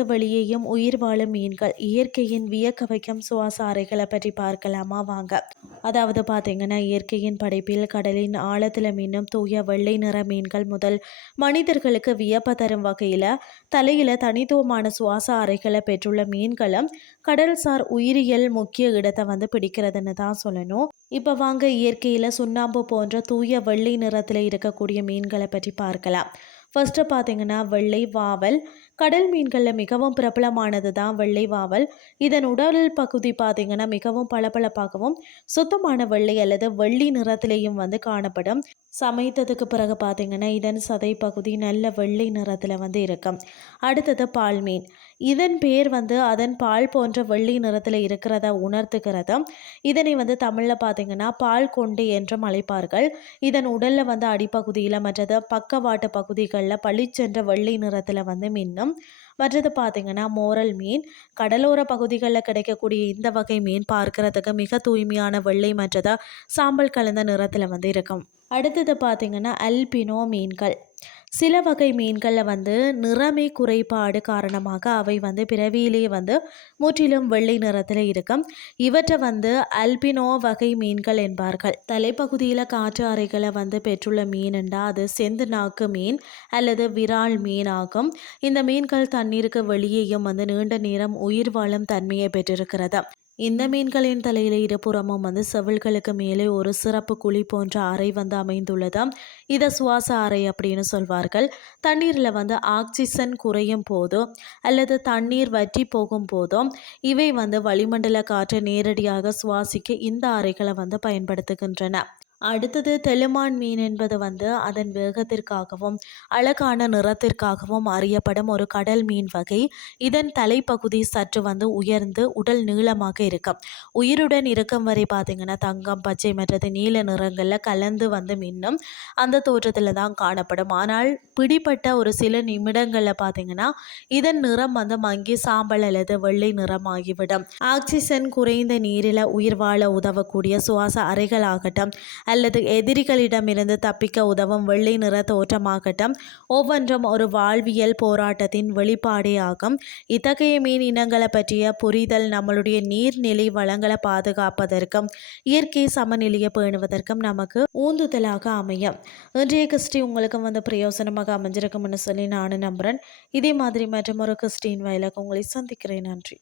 தண்ணீருக்கு வெளியேயும் உயிர் வாழும் மீன்கள் இயற்கையின் வியக்க வைக்கும் சுவாச அறைகளை பற்றி பார்க்கலாமா வாங்க. அதாவது பார்த்தீங்கன்னா, இயற்கையின் படைப்பில் கடலின் ஆழத்தில் மீனும் தூய வெள்ளை நிற மீன்கள் முதல் மனிதர்களுக்கு வியப்ப தரும் வகையில் தலையில் தனித்துவமான சுவாச அறைகளை பெற்றுள்ள மீன்களும் கடல்சார் உயிரியல் முக்கிய இடத்தை பிடிக்கிறதுன்னு தான் சொல்லணும். இப்போ வாங்க இயற்கையில் சுண்ணாம்பு போன்ற தூய வெள்ளை நிறத்தில் இருக்கக்கூடிய மீன்களை பற்றி பார்க்கலாம். ஃபர்ஸ்ட்டு பார்த்தீங்கன்னா வெள்ளை வாவல். கடல் மீன்களில் மிகவும் பிரபலமானது தான் வெள்ளை வாவல். இதன் உடல் பகுதி பார்த்தீங்கன்னா மிகவும் பளபளப்பாகவும் சுத்தமான வெள்ளை அல்லது வெள்ளி நிறத்திலையும் காணப்படும். சமைத்ததுக்கு பிறகு பார்த்தீங்கன்னா இதன் சதை பகுதி நல்ல வெள்ளை நிறத்தில் இருக்கும். அடுத்தது பால் மீன். இதன் பேர் அதன் பால் போன்ற வெள்ளை நிறத்தில் இருக்கிறத உணர்த்துகிறது. இதனை தமிழில் பார்த்தீங்கன்னா பால் கொண்டை என்றும் அழைப்பார்கள். இதன் உடலில் அடிப்பகுதியில் மற்றது பக்கவாட்டு பகுதிகளில் பளிச்சென்ற வெள்ளை நிறத்தில் மின்னும். மற்றது பார்த்தீங்கன்னா மோரல் மீன். கடலோர பகுதிகளில் கிடைக்கக்கூடிய இந்த வகை மீன் பார்க்கறதுக்கு மிக தூய்மையான வெள்ளை மற்றது சாம்பல் கலந்த நிறத்தில் இருக்கும். அடுத்தது பார்த்தீங்கன்னா அல்பினோ மீன்கள். சில வகை மீன்களில் நிறமை குறைபாடு காரணமாக அவை பிறவியிலே முற்றிலும் வெள்ளை நிறத்தில் இருக்கும். இவற்றை அல்பினோ வகை மீன்கள் என்பார்கள். தலைப்பகுதியில் காற்று அறைகளை பெற்றுள்ள மீன்ண்டா அது செந்து நாக்கு மீன் அல்லது விரால் மீன் ஆகும். இந்த மீன்கள் தண்ணீருக்கு வெளியேயும் நீண்ட நேரம் உயிர் வாழும் தன்மையை பெற்றிருக்கிறது. இந்த மீன்களின் தலையில் இருபுறமும் செவில்களுக்கு மேலே ஒரு சிறப்பு குழி போன்ற அறை அமைந்துள்ளது. இதை சுவாச அறை அப்படின்னு சொல்வார்கள். தண்ணீரில் ஆக்சிஜன் குறையும் போதோ அல்லது தண்ணீர் வற்றி போகும் போதோ இவை வளிமண்டல காற்றை நேரடியாக சுவாசிக்க இந்த அறைகளை பயன்படுத்துகின்றன. அடுத்தது தெலுமான் மீன் என்பது அதன் வேகத்திற்காகவும் அழகான நிறத்திற்காகவும் அறியப்படும் ஒரு கடல் மீன் வகை. இதன் தலைப்பகுதி சற்று உயர்ந்து உடல் நீளமாக இருக்கும். உயிருடன் இருக்கும் வரை பார்த்தீங்கன்னா தங்கம், பச்சை மற்றது நீல நிறங்களில் கலந்து மின்னும் அந்த தோற்றத்தில் தான் காணப்படும். ஆனால் பிடிப்பட்ட ஒரு சில நிமிடங்களில் பார்த்தீங்கன்னா இதன் நிறம் மங்கி சாம்பல் அல்லது வெள்ளை நிறமாகிவிடும். ஆக்சிஜன் குறைந்த நீரில் உயிர் வாழ உதவக்கூடிய சுவாச அறைகளாகட்டும் அல்லது எதிரிகளிடமிருந்து தப்பிக்க உதவும் வெள்ளை நிற தோற்றமாகட்டும் ஒவ்வொன்றும் ஒரு வாழ்வியல் போராட்டத்தின் வெளிப்பாடே ஆகும். இத்தகைய மீன் இனங்களை பற்றிய புரிதல் நம்மளுடைய நீர்நிலை வளங்களை பாதுகாப்பதற்கும் இயற்கை சமநிலையை பேணுவதற்கும் நமக்கு ஊந்துதலாக அமையும். இன்றைய கிறிஸ்டி உங்களுக்கு பிரயோசனமாக அமைஞ்சிருக்கும்னு சொல்லி நானும் நம்புகிறேன். இதே மாதிரி மற்றும் ஒரு கிறிஸ்டின் வயலுக்கு உங்களை சந்திக்கிறேன். நன்றி.